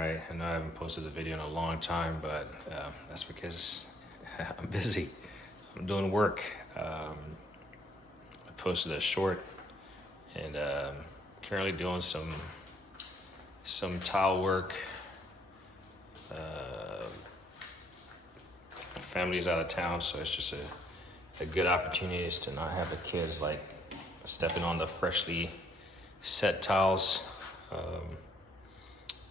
right, I know I haven't posted a video in a long time, but that's because I'm busy. I'm doing work. I posted a short, and currently doing some tile work. Family's out of town, so it's just a good opportunity is to not have the kids like stepping on the freshly set tiles.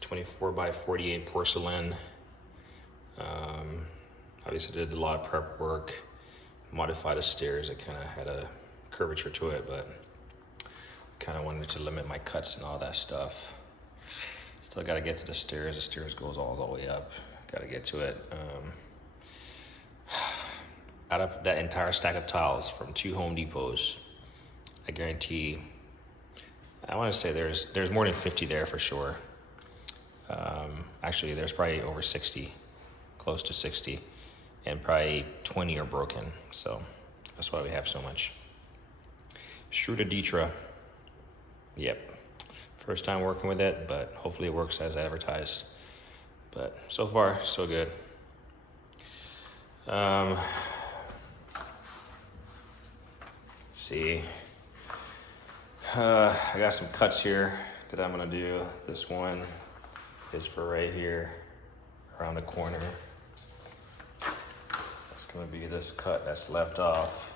24 by 48 porcelain. Obviously did a lot of prep work, modified the stairs. It kind of had a curvature to it, but kind of wanted to limit my cuts and all that stuff. Still got to get to the stairs. The stairs goes all the way up. Got to get to it. Out of that entire stack of tiles from 2 Home Depots, I guarantee, I want to say there's more than 50 there for sure. Actually, there's probably over 60, close to 60, and probably 20 are broken. So that's why we have so much. Schroeder Ditra. Yep. First time working with it, but hopefully it works as advertised. But so far, so good. See, I got some cuts here that I'm gonna do. This one is for right here, around the corner. It's gonna be this cut that's left off.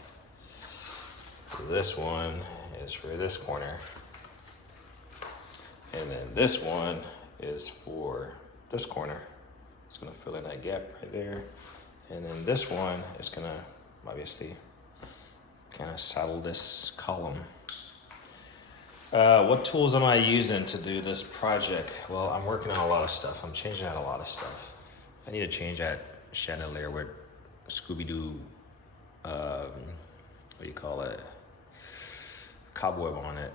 This one is for this corner. And then this one is for this corner. It's gonna fill in that gap right there. And then this one is gonna obviously kind of saddle this column. What tools am I using to do this project? Well, I'm working on a lot of stuff. I'm changing out a lot of stuff. I need to change that chandelier with Scooby-Doo, what do you call it? Cobweb on it.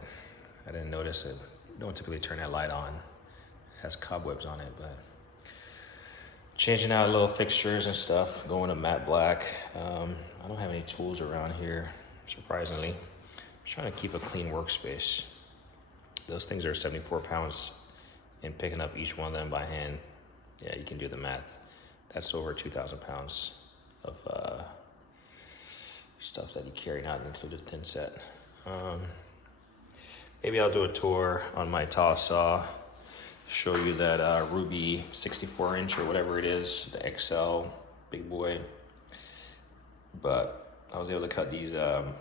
I didn't notice it. You don't typically turn that light on. It has cobwebs on it, but changing out little fixtures and stuff, going to matte black. I don't have any tools around here, surprisingly. I'm trying to keep a clean workspace. Those things are 74 pounds, and picking up each one of them by hand, yeah, you can do the math. That's over 2,000 pounds of stuff that you carry, not included thin set. Maybe I'll do a tour on my tile saw, show you that Ruby 64-inch or whatever it is, the XL big boy. But I was able to cut these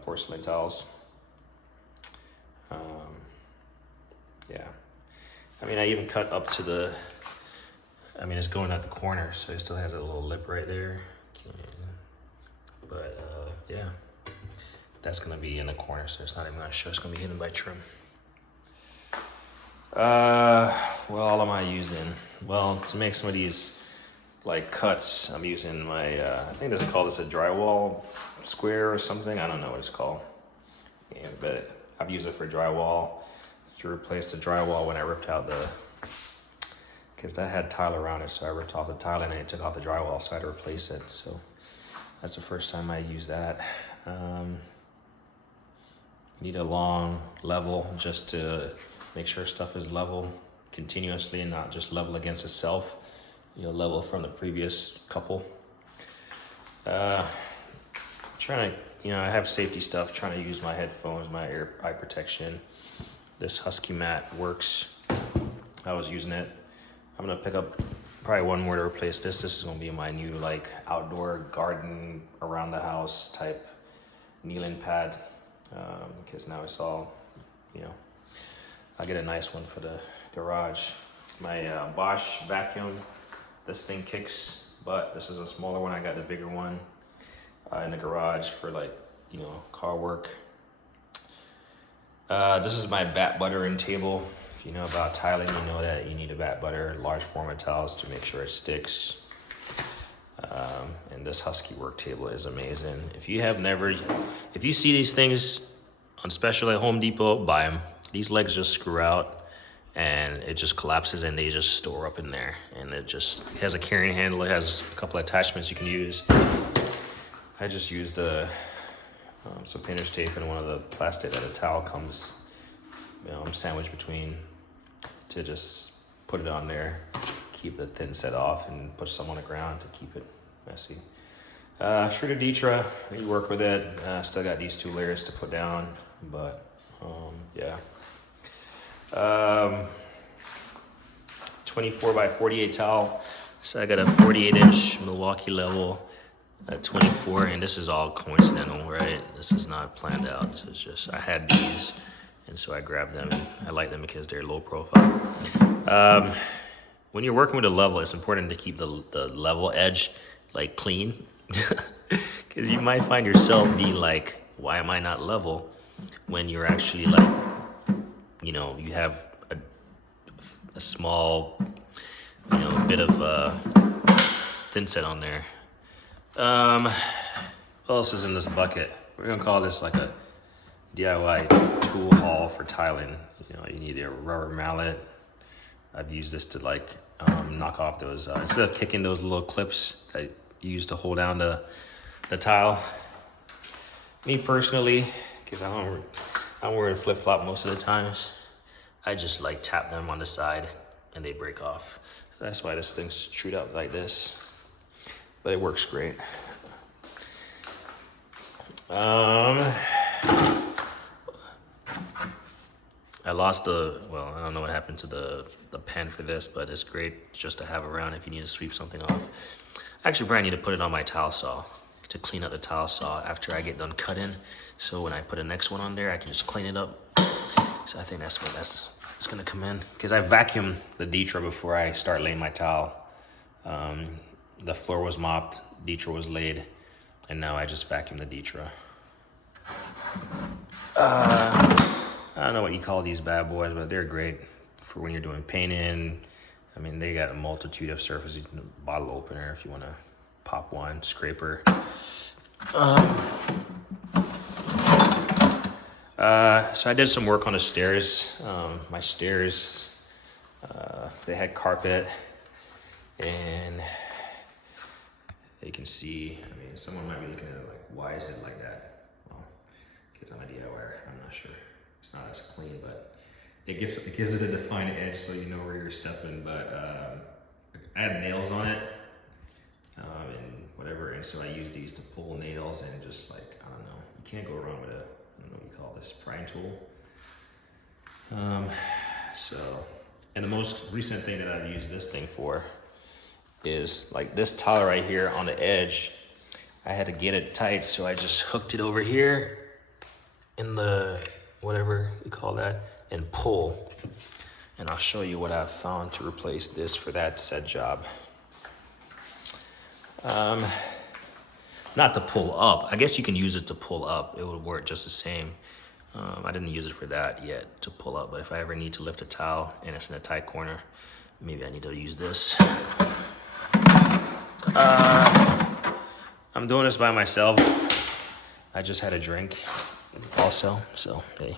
porcelain tiles. Yeah, I mean, I even cut up to the, I mean, it's going at the corner, so it still has a little lip right there. But yeah, that's gonna be in the corner, so it's not even gonna show. It's gonna be hidden by trim. What all am I using? Well, to make some of these like cuts, I'm using my, I think this is called a drywall square or something. I don't know what it's called. Yeah, but I've used it for drywall to replace the drywall when I ripped out because that had tile around it, so I ripped off the tile and it took off the drywall, so I had to replace it. So that's the first time I used that. Need a long level just to make sure stuff is level continuously and not just level against itself. You know, level from the previous couple. Trying to, you know, I have safety stuff, trying to use my headphones, my eye protection. This Husky mat works. I was using it. I'm gonna pick up probably one more to replace this. This is gonna be my new like outdoor garden around the house type kneeling pad. Because now it's all, you know, I'll get a nice one for the garage. My Bosch vacuum, this thing kicks butt. This is a smaller one. I got the bigger one in the garage for like, you know, car work. This is my batt buttering table. If you know about tiling, you know that you need a batt butter, large format tiles to make sure it sticks. And this Husky work table is amazing. If you see these things on special at Home Depot, buy them. These legs just screw out and it just collapses and they just store up in there. And it has a carrying handle. It has a couple of attachments you can use. I just used some painter's tape and one of the plastic that a towel comes, you know, sandwiched between to just put it on there. keep the thin set off and put some on the ground to keep it messy. Shredded Ditra, you work with it. Still got these 2 layers to put down, but yeah. 24 by 48 towel. So I got a 48-inch Milwaukee level at 24, and this is all coincidental, right? This is not planned out. This is just, I had these, and so I grabbed them, and I like them because they're low profile. When you're working with a level, it's important to keep the level edge like clean, because you might find yourself being like, why am I not level? When you're actually like, you know, you have a small, you know, bit of thin set on there. What else is in this bucket? We're gonna call this like a DIY tool haul for tiling. You know, you need a rubber mallet. I've used this to like knock off those, instead of kicking those little clips that you use to hold down the tile. Me personally, because I'm wearing flip-flop most of the times, I just like tap them on the side and they break off. So that's why this thing's screwed up like this, but it works great. I lost well, I don't know what happened to the pen for this, but it's great just to have around if you need to sweep something off. Actually, Brian, I need to put it on my towel saw to clean up the towel saw after I get done cutting. So when I put the next one on there, I can just clean it up. So I think that's what it's gonna come in. Because I vacuumed the Ditra before I start laying my towel. The floor was mopped, Ditra was laid, and now I just vacuumed the Ditra. I don't know what you call these bad boys, but they're great for when you're doing painting. I mean, they got a multitude of surfaces. Bottle opener if you want to pop one, scraper. So I did some work on the stairs. My stairs, they had carpet, and you can see, I mean, someone might be looking at it like, why is it like that? Well, because I'm a DIYer, I'm not sure. It's not as clean, but it gives it a defined edge so you know where you're stepping. But I had nails on it and whatever, and so I use these to pull nails and just like, I don't know, you can't go wrong with I don't know what you call this, prying tool. And the most recent thing that I've used this thing for is like this towel right here on the edge. I had to get it tight, so I just hooked it over here in the whatever you call that and pull. And I'll show you what I've found to replace this for that said job. Not to pull up. I guess you can use it to pull up. It would work just the same. I didn't use it for that yet, to pull up, but if I ever need to lift a towel and it's in a tight corner, maybe I need to use this. I'm doing this by myself. I just had a drink also, so hey.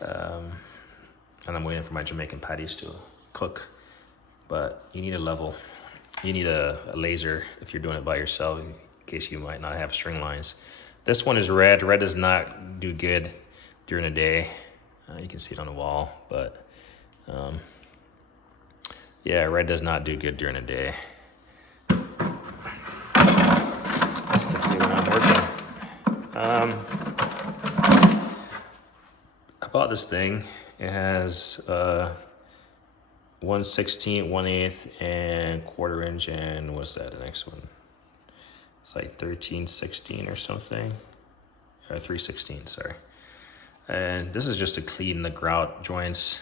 And I'm waiting for my Jamaican patties to cook, but you need a level. You need a laser if you're doing it by yourself, in case you might not have string lines. This one is red. Red does not do good during the day. You can see it on the wall, but yeah, red does not do good during the day. That's typically when I'm working. I bought this thing. It has 1/16, 1/8, and 1/4 inch, and what's that? The next one? It's like 13/16 or something, or 3/16. Sorry. And this is just to clean the grout joints,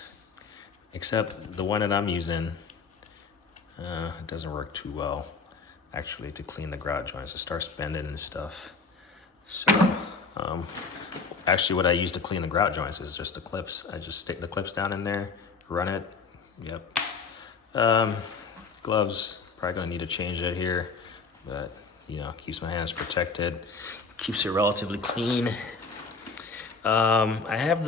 except the one that I'm using, it doesn't work too well, actually, to clean the grout joints. It starts bending and stuff. So, actually what I use to clean the grout joints is just the clips. I just stick the clips down in there, run it, yep. Gloves, probably gonna need to change that here, but you know, keeps my hands protected, keeps it relatively clean. I have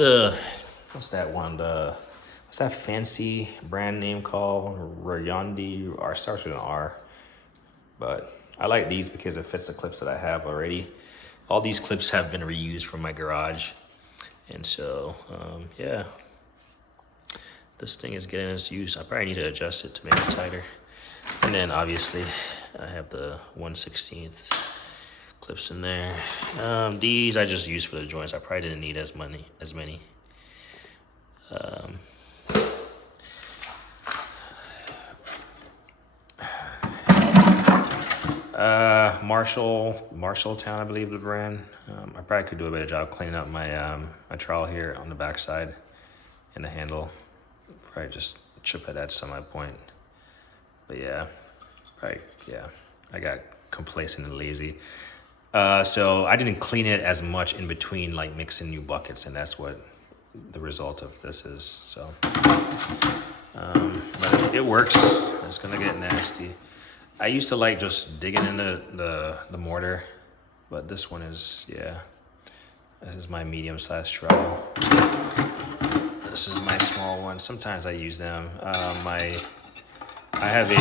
what's that one? What's that fancy brand name called? Rayandi, or starts with an R. But I like these because it fits the clips that I have already. All these clips have been reused from my garage. And so, yeah. this thing is getting its use. I probably need to adjust it to make it tighter. And then obviously I have the 1/16 clips in there. These I just use for the joints. I probably didn't need as many. Marshalltown, I believe the brand. I probably could do a better job cleaning up my my trowel here on the backside and the handle. Probably just chip it at some point. But yeah, I got complacent and lazy. So I didn't clean it as much in between, like mixing new buckets, and that's what the result of this is. So, but it works. It's gonna get nasty. I used to like just digging into the mortar, but this one is, yeah. This is my medium-sized trowel. This is my small one. Sometimes I use them. I have a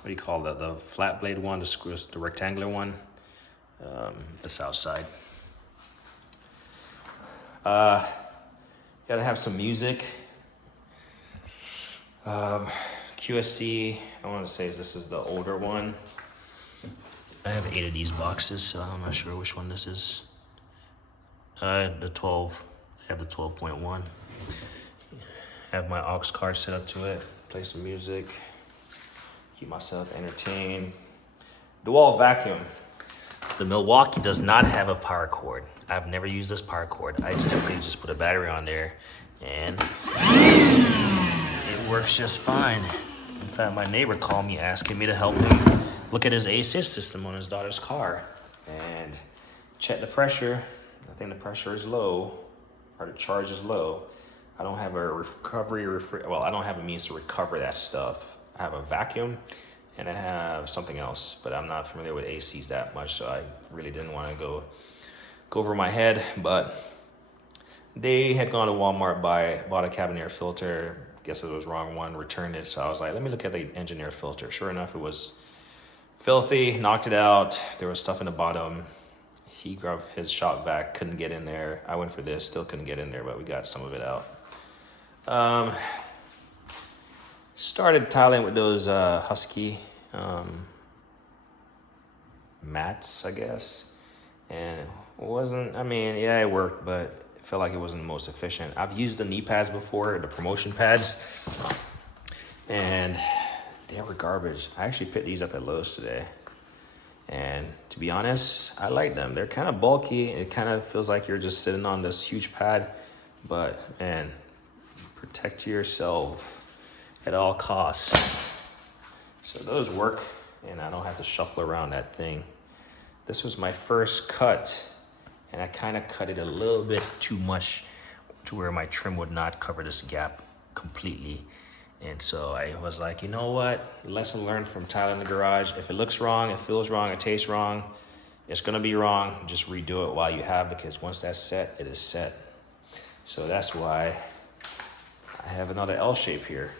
what do you call that? The flat blade one, the rectangular one. The south side. Gotta have some music. QSC, I want to say this is the older one. I have 8 of these boxes, so I'm not sure which one this is. The 12, I have the 12.1. Have my aux card set up to it, play some music, keep myself entertained. DeWalt vacuum. The Milwaukee does not have a power cord. I've never used this power cord. I typically just put a battery on there and it works just fine. In fact, my neighbor called me asking me to help him look at his AC system on his daughter's car and check the pressure. I think the pressure is low, or the charge is low. I don't have a I don't have a means to recover that stuff. I have a vacuum and I have something else, but I'm not familiar with ACs that much, so I really didn't want to go over my head. But they had gone to Walmart, bought a cabin air filter. Guess it was wrong one, returned it. So I was like, let me look at the engine air filter. Sure enough, it was filthy, knocked it out. There was stuff in the bottom. He grabbed his shop vac, couldn't get in there. I went for this, still couldn't get in there, but we got some of it out. Started tiling with those Husky mats, I guess. And it wasn't, I mean, yeah, it worked, but it felt like it wasn't the most efficient. I've used the knee pads before, the promotion pads, and they were garbage. I actually picked these up at Lowe's today. And to be honest, I like them. They're kind of bulky. It kind of feels like you're just sitting on this huge pad, but man, protect yourself at all costs. So those work, and I don't have to shuffle around that thing. This was my first cut, and I kind of cut it a little bit too much to where my trim would not cover this gap completely. And so I was like, you know what? Lesson learned from tiling the garage. If it looks wrong, it feels wrong, it tastes wrong, it's gonna be wrong. Just redo it while you have, because once that's set, it is set. So that's why I have another L shape here.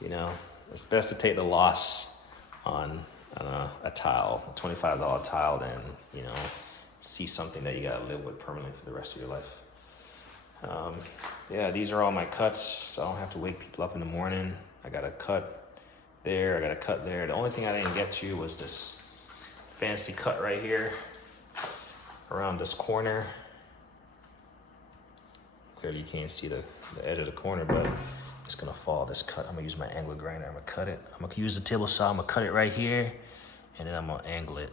You know, it's best to take the loss on a tile, a $25 tile, than, you know, see something that you gotta live with permanently for the rest of your life. Yeah, these are all my cuts, so I don't have to wake people up in the morning. I got a cut there, I got a cut there. The only thing I didn't get to was this fancy cut right here around this corner. Clearly you can't see the edge of the corner, but it's gonna fall, this cut. I'm gonna use my angle grinder, I'm gonna cut it. I'm gonna use the table saw, I'm gonna cut it right here, and then I'm gonna angle it.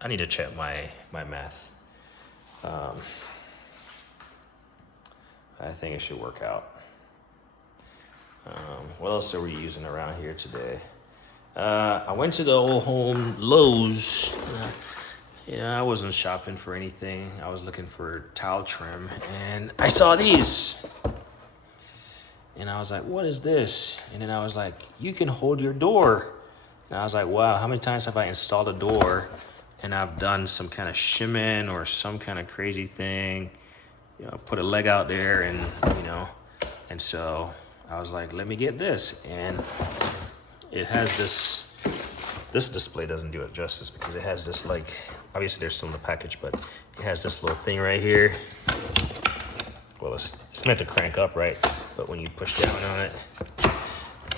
I need to check my math. I think it should work out. What else are we using around here today? I went to the old home Lowe's. Yeah, I wasn't shopping for anything. I was looking for tile trim, and I saw these. And I was like, what is this? And then I was like, you can hold your door. And I was like, wow, how many times have I installed a door and I've done some kind of shimming or some kind of crazy thing? You know, put a leg out there, and you know, and so I was like, let me get this. And it has this display doesn't do it justice, because it has this, like, obviously they're still in the package, but it has this little thing right here. Well, it's meant to crank up, right? but when you push down on it,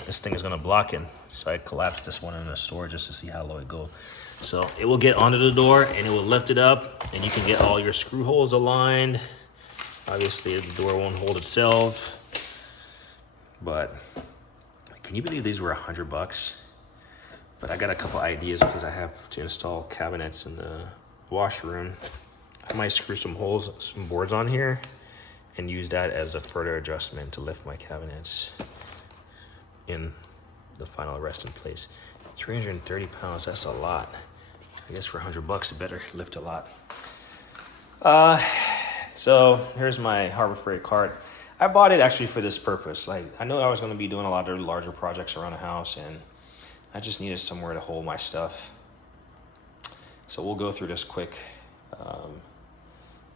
this thing is gonna block it. So I collapsed this one in the store just to see how low it goes. So it will get onto the door and it will lift it up, and you can get all your screw holes aligned. Obviously the door won't hold itself, but can you believe these were $100? But I got a couple ideas because I have to install cabinets in the washroom. I might screw some holes, some boards on here and use that as a further adjustment to lift my cabinets in the final resting place. 330 pounds, that's a lot. I guess for $100 it better lift a lot. So here's my Harbor Freight cart. I bought it actually for this purpose. Like, I know I was gonna be doing a lot of larger projects around the house, and I just needed somewhere to hold my stuff. So we'll go through this quick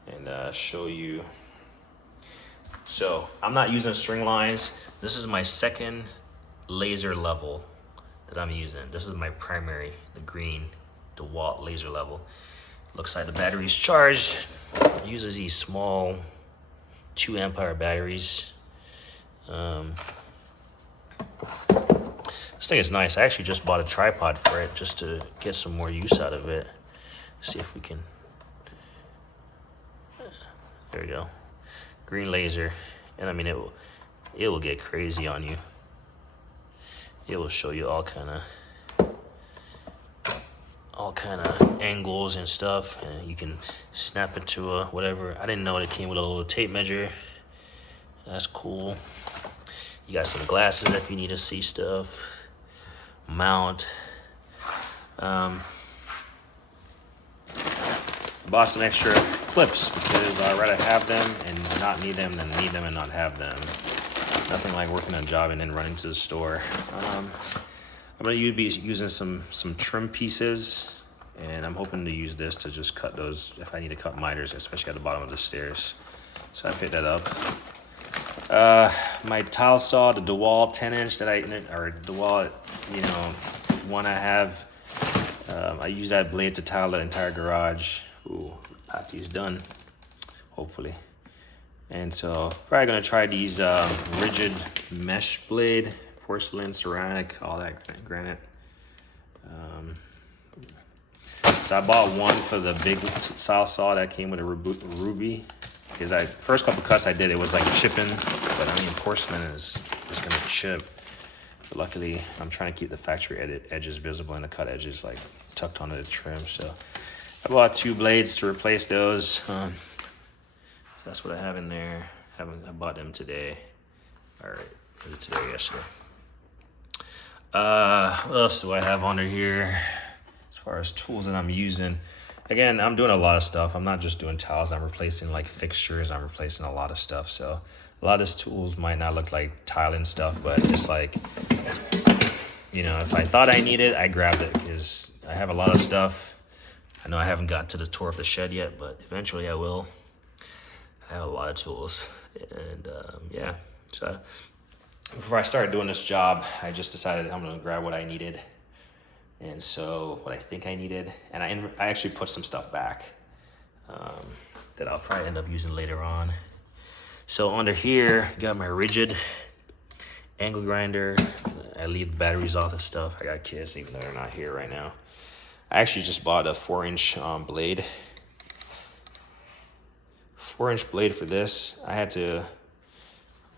and show you. So I'm not using string lines. This is my second laser level that I'm using. This is my primary, the green DeWalt laser level. Looks like the battery's charged. It uses these small 2 amp-hour batteries. This thing is nice. I actually just bought a tripod for it just to get some more use out of it. See if we can. There we go. Green laser, and I mean it will get crazy on you. It will show you all kind of angles and stuff, and you can snap it to a whatever. I didn't know it came with a little tape measure. That's cool. You got some glasses if you need to see stuff. Mount. Bought some extra clips because I'd rather have them and not need them than need them and not have them. Nothing like working a job and then running to the store. I'm gonna be using some trim pieces, and I'm hoping to use this to just cut those if I need to cut miters, especially at the bottom of the stairs. So I picked that up. My tile saw, the DeWalt 10-inch or DeWalt, one I have. I use that blade to tile the entire garage. Ooh, patty's done, hopefully. And so probably gonna try these rigid mesh blade, porcelain, ceramic, all that granite. So I bought one for the big tile saw that came with a Ruby. Because first couple cuts I did, it was like chipping, but I mean porcelain is gonna chip. But luckily, I'm trying to keep the factory edges visible and the cut edges like tucked onto the trim. So I bought 2 blades to replace those. So that's what I have in there. I bought them today. All right, was it today or yesterday? What else do I have under here? As far as tools that I'm using. Again, I'm doing a lot of stuff. I'm not just doing tiles. I'm replacing like fixtures. I'm replacing a lot of stuff. So a lot of these tools might not look like tiling stuff, but it's like, if I thought I needed it, I grabbed it because I have a lot of stuff. I know I haven't gotten to the tour of the shed yet, but eventually I will. I have a lot of tools, and yeah. So before I started doing this job, I just decided I'm gonna grab what I needed. And so what I think I needed, and I actually put some stuff back that I'll probably end up using later on. So under here, got my rigid angle grinder. I leave the batteries off the stuff. I got kids, even though they're not here right now. I actually just bought a 4-inch blade. 4-inch blade for this. I had to,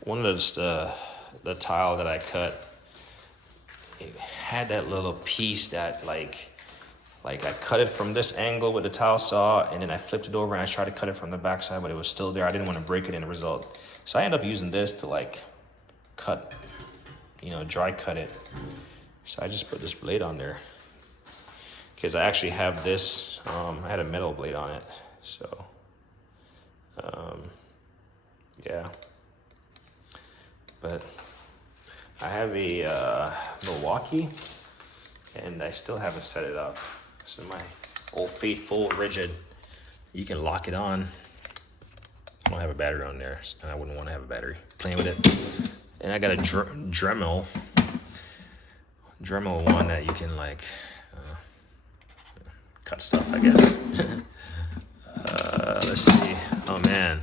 one of the tile that I cut, it had that little piece that like I cut it from this angle with the tile saw, and then I flipped it over and I tried to cut it from the backside, but it was still there. I didn't want to break it in the result. So I ended up using this to like cut, dry cut it. So I just put this blade on there because I actually have this, I had a metal blade on it. So, yeah. But I have a Milwaukee, and I still haven't set it up. This is my old faithful rigid. You can lock it on. I don't have a battery on there, and I wouldn't want to have a battery playing with it. And I got a Dremel one that you can like cut stuff, I guess. Let's see. Oh man,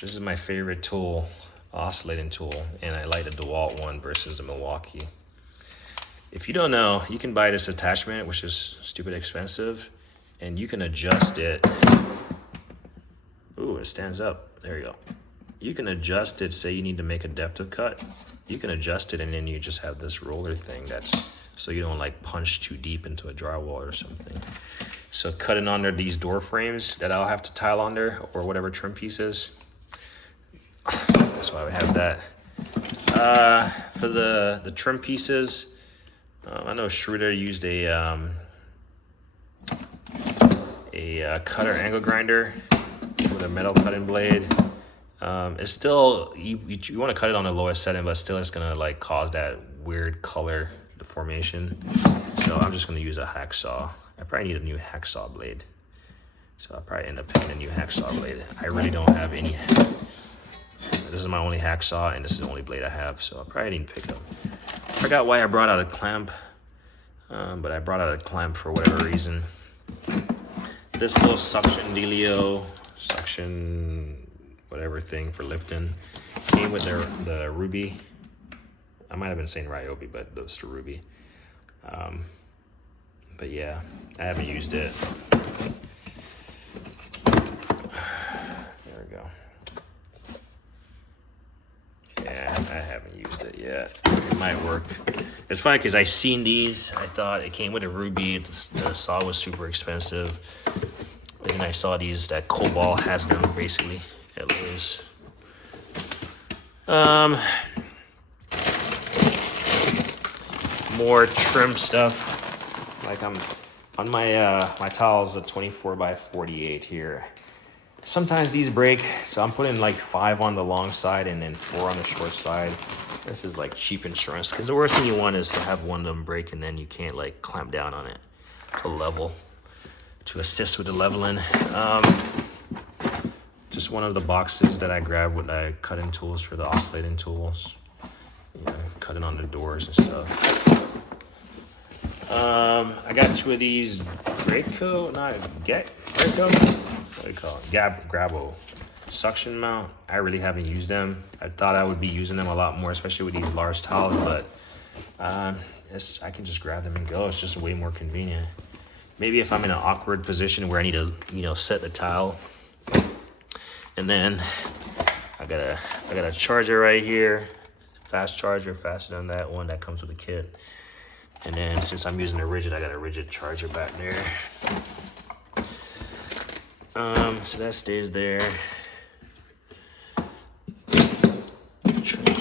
this is my favorite tool. oscillating tool, and I like the DeWalt one versus the Milwaukee. If you don't know, you can buy this attachment, which is stupid expensive, and you can adjust it. Ooh, it stands up. There you go. You can adjust it, say you need to make a depth of cut. You can adjust it, and then you just have this roller thing that's so you don't like punch too deep into a drywall or something. So cutting under these door frames that I'll have to tile under or whatever trim pieces. That's why we have that. For the trim pieces, I know Schroeder used a cutter angle grinder with a metal cutting blade. It's still, you want to cut it on the lowest setting, but still it's gonna like cause that weird color deformation. So I'm just gonna use a hacksaw. I probably need a new hacksaw blade. So I'll probably end up picking a new hacksaw blade. I really don't have any. This is my only hacksaw, and this is the only blade I have, so I probably need to pick up. I forgot why I brought out a clamp, but I brought out a clamp for whatever reason. This little suction dealio, suction whatever thing for lifting, came with the Ruby. I might have been saying Ryobi, but it's the Ruby. But yeah, I haven't used it. There we go. Yeah, I haven't used it yet. It might work. It's funny because I seen these. I thought it came with a Ruby. The saw was super expensive. But then I saw these that Cobalt has them basically at Lowe's. More trim stuff. Like I'm on my tiles a 24 by 48 here. Sometimes these break, so I'm putting like 5 on the long side and then 4 on the short side. This is like cheap insurance, because the worst thing you want is to have one of them break and then you can't like clamp down on it to level, to assist with the leveling. Just one of the boxes that I grabbed with my cutting tools for the oscillating tools. You know, cutting on the doors and stuff. I got 2 of these Graco, not Graco. What do you call it? Grabo suction mount. I really haven't used them. I thought I would be using them a lot more, especially with these large tiles, but I can just grab them and go. It's just way more convenient. Maybe if I'm in an awkward position where I need to, set the tile, and then I got a charger right here, fast charger, faster than that one that comes with the kit. And then since I'm using a rigid, I got a rigid charger back there. So that stays there. Try to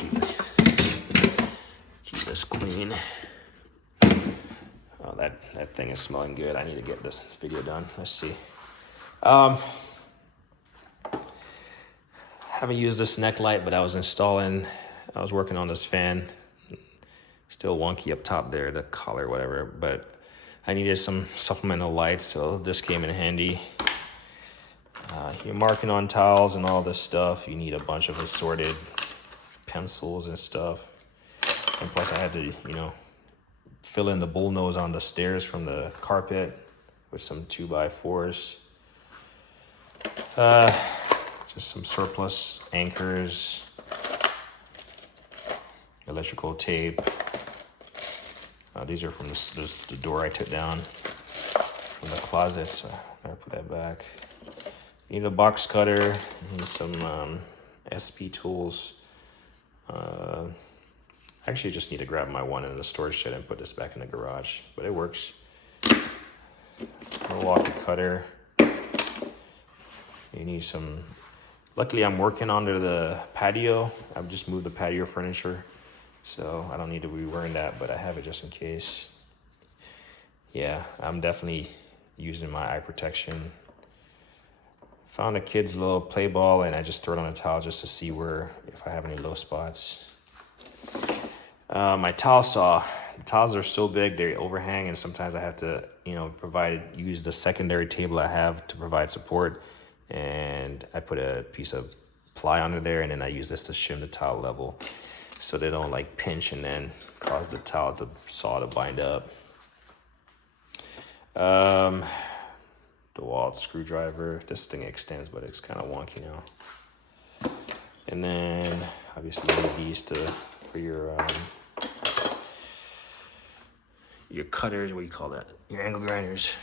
keep this clean. Oh, that thing is smelling good. I need to get this video done. Let's see. Haven't used this neck light, but I was working on this fan. Still wonky up top there, the collar, whatever, but I needed some supplemental lights, so this came in handy. You're marking on tiles and all this stuff. You need a bunch of assorted pencils and stuff. And plus I had to, fill in the bull nose on the stairs from the carpet with some 2x4s. Just some surplus anchors, electrical tape. These are from the door I took down from the closet, so I gotta put that back. You need a box cutter, and some SP tools. Actually, just need to grab my one in the storage shed and put this back in the garage, but it works. Milwaukee cutter. You need some. Luckily, I'm working under the patio. I've just moved the patio furniture, so I don't need to be wearing that, but I have it just in case. Yeah, I'm definitely using my eye protection. Found a kid's little play ball, and I just throw it on a towel just to see if I have any low spots. My towel saw. The tiles are so big, they overhang, and sometimes I have to, use the secondary table I have to provide support. And I put a piece of ply under there, and then I use this to shim the tile level so they don't like pinch and then cause the tile to saw to bind up. DeWalt screwdriver. This thing extends, but it's kind of wonky now. And then obviously you need these for your cutters. What do you call that? Your angle grinders.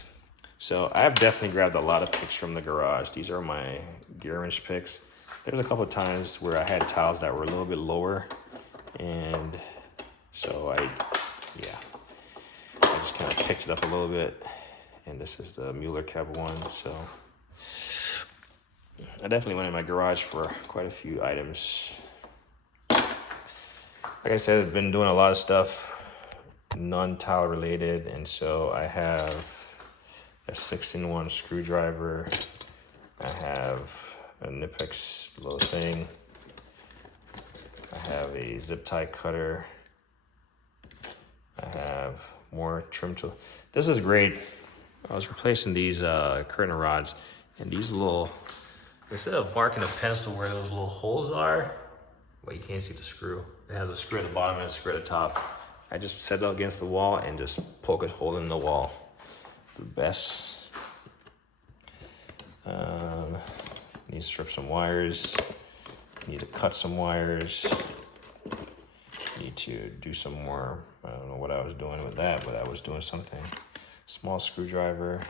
So I've definitely grabbed a lot of picks from the garage. These are my gear wrench picks. There's a couple of times where I had tiles that were a little bit lower, and so I just kind of picked it up a little bit. And this is the Mueller Cab one. So I definitely went in my garage for quite a few items. Like I said, I've been doing a lot of stuff non-tile related, and so I have a 6-in-1 screwdriver. I have a Knipex little thing. I have a zip tie cutter. I have more trim tool. This is great. I was replacing these curtain rods, and these little, instead of marking a pencil where those little holes are, well, you can't see the screw. It has a screw at the bottom and a screw at the top. I just set it against the wall and just poke a hole in the wall. It's the best. Need to strip some wires. Need to cut some wires. Need to do some more. I don't know what I was doing with that, but I was doing something. Small screwdriver.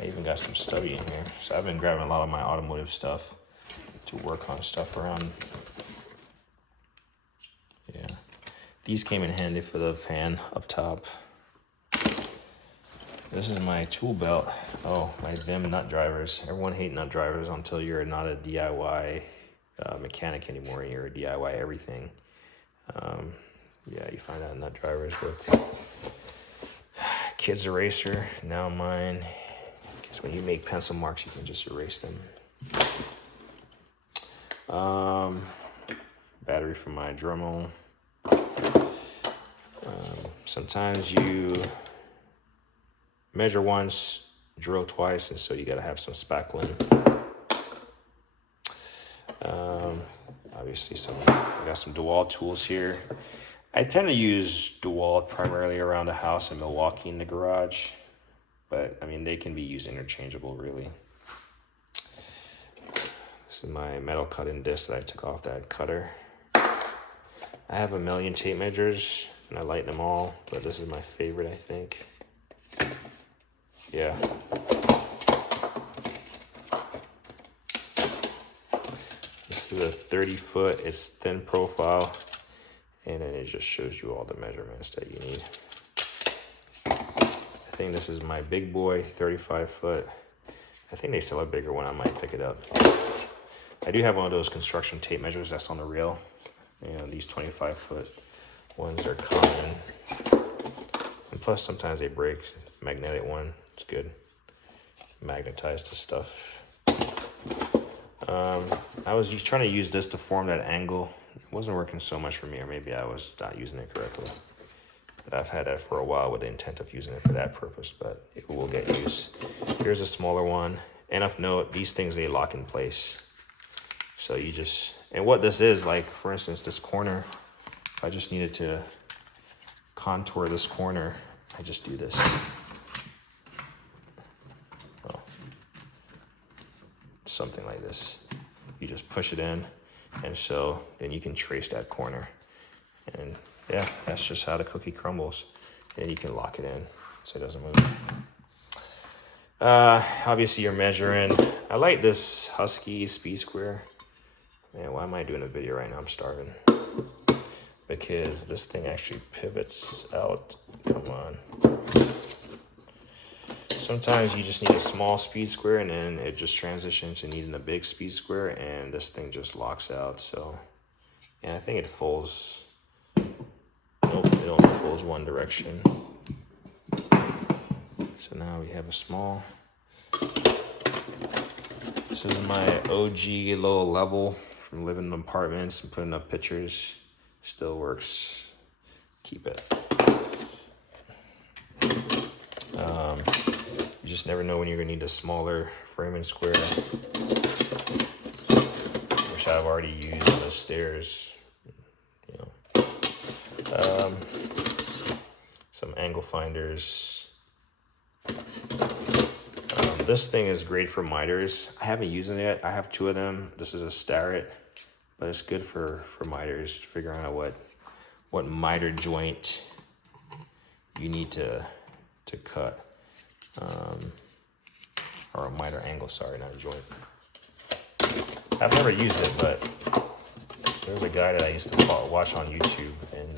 I even got some stubby in here. So I've been grabbing a lot of my automotive stuff to work on stuff around. Yeah. These came in handy for the fan up top. This is my tool belt. Oh, my Vim nut drivers. Everyone hates nut drivers until you're not a DIY mechanic anymore. You're a DIY everything. Yeah, you find out nut drivers with Kids Eraser, now mine. Because when you make pencil marks, you can just erase them. Battery for my Dremel. Sometimes you measure once, drill twice, and so you gotta have some spackling. Obviously I got some DeWalt tools here. I tend to use DeWalt primarily around the house in Milwaukee in the garage, but I mean, they can be used interchangeable really. This is my metal cutting disc that I took off that cutter. I have a million tape measures and I like them all, but this is my favorite, I think. Yeah. This is a 30-foot, it's thin profile, and then it just shows you all the measurements that you need. I think this is my big boy, 35-foot. I think they sell a bigger one, I might pick it up. I do have one of those construction tape measures that's on the rail. You know, these 25-foot ones are common. And plus, sometimes they break. Magnetic one, it's good. Magnetized to stuff. I was trying to use this to form that angle. It wasn't working so much for me, or maybe I was not using it correctly. But I've had that for a while with the intent of using it for that purpose, but it will get used. Here's a smaller one. And of note, these things, they lock in place. So you just, and what this is, like, for instance, this corner, if I just needed to contour this corner, I just do this. Oh. Something like this. You just push it in, and so then you can trace that corner. And yeah, that's just how the cookie crumbles. And you can lock it in so it doesn't move. Obviously you're measuring. I like this Husky Speed Square. Man, why am I doing a video right now? I'm starving. Because this thing actually pivots out. Come on. Sometimes you just need a small speed square, and then it just transitions to needing a big speed square, and this thing just locks out. So, and I think it folds. Nope, it only folds one direction. So now we have a small. This is my OG little level from living in apartments and putting up pictures. Still works. Keep it. You just never know when you're gonna need a smaller framing square, which I've already used on the stairs. You know, some angle finders. This thing is great for miters. I haven't used it yet. I have two of them. This is a Starrett. but it's good for miters, figuring out what miter joint you need to cut, or a miter angle. Sorry, not a joint. I've never used it, but there's a guy that I used to watch on YouTube, and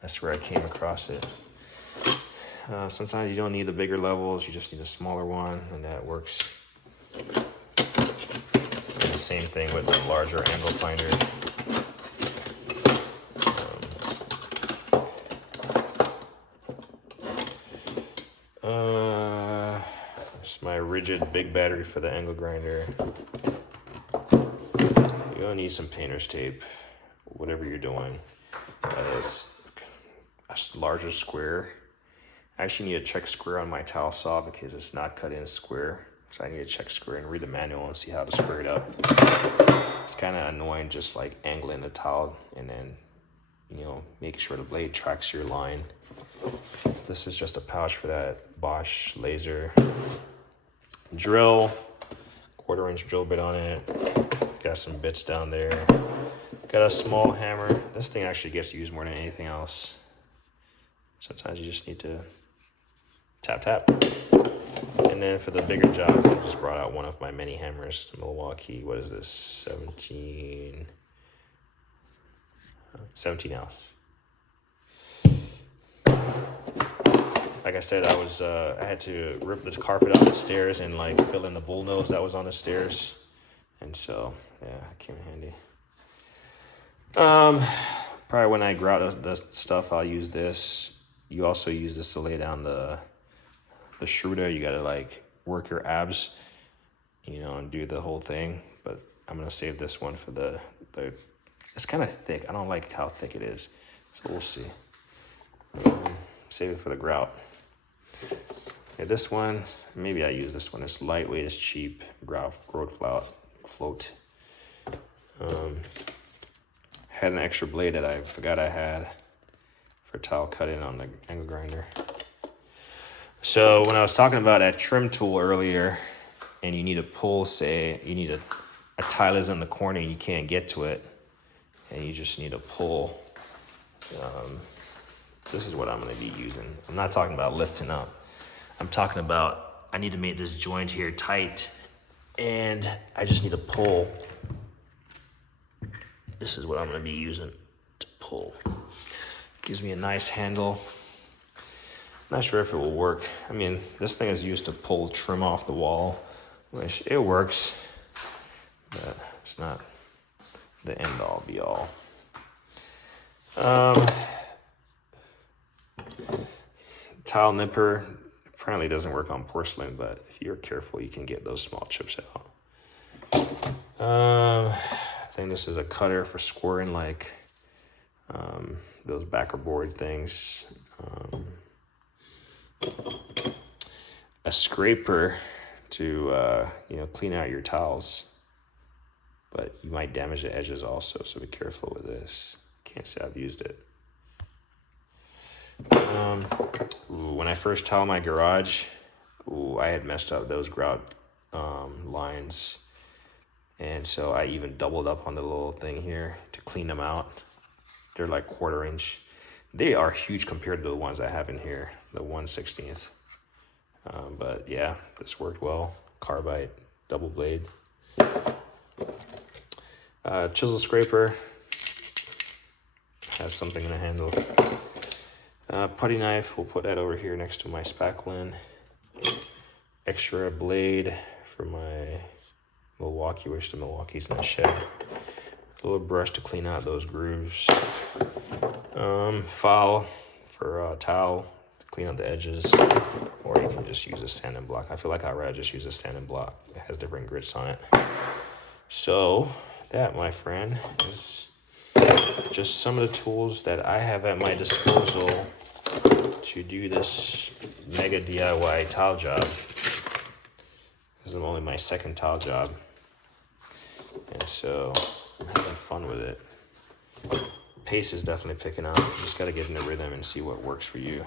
that's where I came across it. Sometimes you don't need the bigger levels, you just need a smaller one, and that works. And the same thing with the larger angle finder. It's my rigid big battery for the angle grinder. You're gonna need some painter's tape, whatever you're doing. It's a larger square. I actually need to check square on my tile saw because it's not cut in square. So I need to check square and read the manual and see how to square it up. It's kind of annoying just like angling the tile and then, you know, making sure the blade tracks your line. This is just a pouch for that Bosch laser drill, 1/4-inch drill bit on it. Got some bits down there. Got a small hammer. This thing actually gets used more than anything else. Sometimes you just need to tap, tap. And then for the bigger jobs, I just brought out one of my mini hammers, Milwaukee. What is this? 17 ounce. Like I said, I had to rip the carpet off the stairs and like fill in the bull nose that was on the stairs. And so, yeah, it came in handy. Probably when I grout the stuff, I'll use this. You also use this to lay down the Schroeder. You gotta like work your abs, you know, and do the whole thing. But I'm gonna save this one for the it's kind of thick. I don't like how thick it is, so we'll see. Save it for the grout. Yeah, this one, maybe I use this one. It's lightweight, it's cheap. Grout float. Had an extra blade that I forgot I had for tile cutting on the angle grinder. So when I was talking about that trim tool earlier, and you need to pull, say you need a tile is in the corner and you can't get to it, and you just need to pull. This is what I'm going to be using. I'm not talking about lifting up. I'm talking about I need to make this joint here tight, and I just need to pull. This is what I'm going to be using to pull. Gives me a nice handle. Not sure if it will work. I mean, this thing is used to pull trim off the wall, which it works, but it's not the end all be all. Tile nipper apparently doesn't work on porcelain, but if you're careful, you can get those small chips out. I think this is a cutter for squaring like those backer board things. A scraper to clean out your tiles, but you might damage the edges also, so be careful with this. Can't say I've used it. When I first tiled my garage, I had messed up those grout lines, and so I even doubled up on the little thing here to clean them out. They're like 1/4 inch. They are huge compared to the ones I have in here, the 1/16. But yeah, this worked well. Carbide, double blade. Chisel scraper has something in the handle. Putty knife, we'll put that over here next to my spackling. Extra blade for my Milwaukee, wish the Milwaukee's in the shed. A little brush to clean out those grooves. File for towel to clean out the edges, or you can just use a sanding block. I feel like I'd rather just use a sanding block. It has different grits on it. So that, my friend, is just some of the tools that I have at my disposal to do this mega DIY tile job. This is only my second tile job, and so I'm having fun with it. Pace is definitely picking up. You just got to get in the rhythm and see what works for you.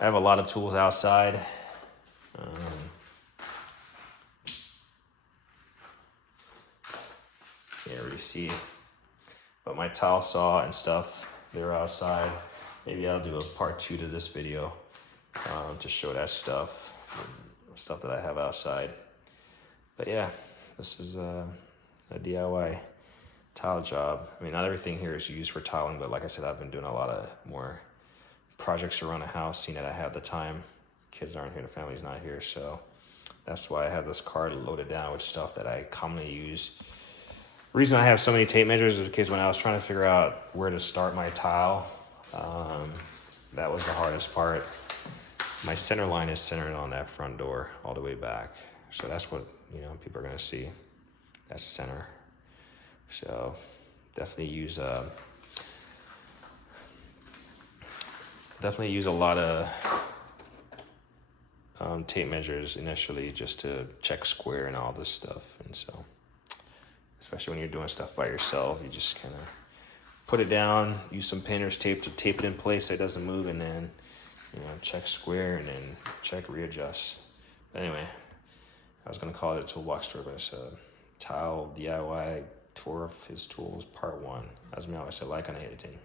I have a lot of tools outside. Can't really see. But my tile saw and stuff, they're outside. Maybe I'll do a part 2 to this video to show that stuff that I have outside. But yeah, this is a DIY tile job. I mean, not everything here is used for tiling, but like I said, I've been doing a lot of more projects around the house, seeing that I have the time. Kids aren't here, the family's not here, so that's why I have this cart loaded down with stuff that I commonly use. The reason I have so many tape measures is because when I was trying to figure out where to start my tile, that was the hardest part. My center line is centered on that front door all the way back. So that's what, you know, people are gonna see. That's center. So definitely use a lot of tape measures initially just to check square and all this stuff. And so, especially when you're doing stuff by yourself, you just kind of put it down, use some painter's tape to tape it in place so it doesn't move, and then, you know, check square and then check readjust. But anyway, I was gonna call it a toolbox tour, but it's a tile DIY tour of his tools, part 1. As me always said, like and editing.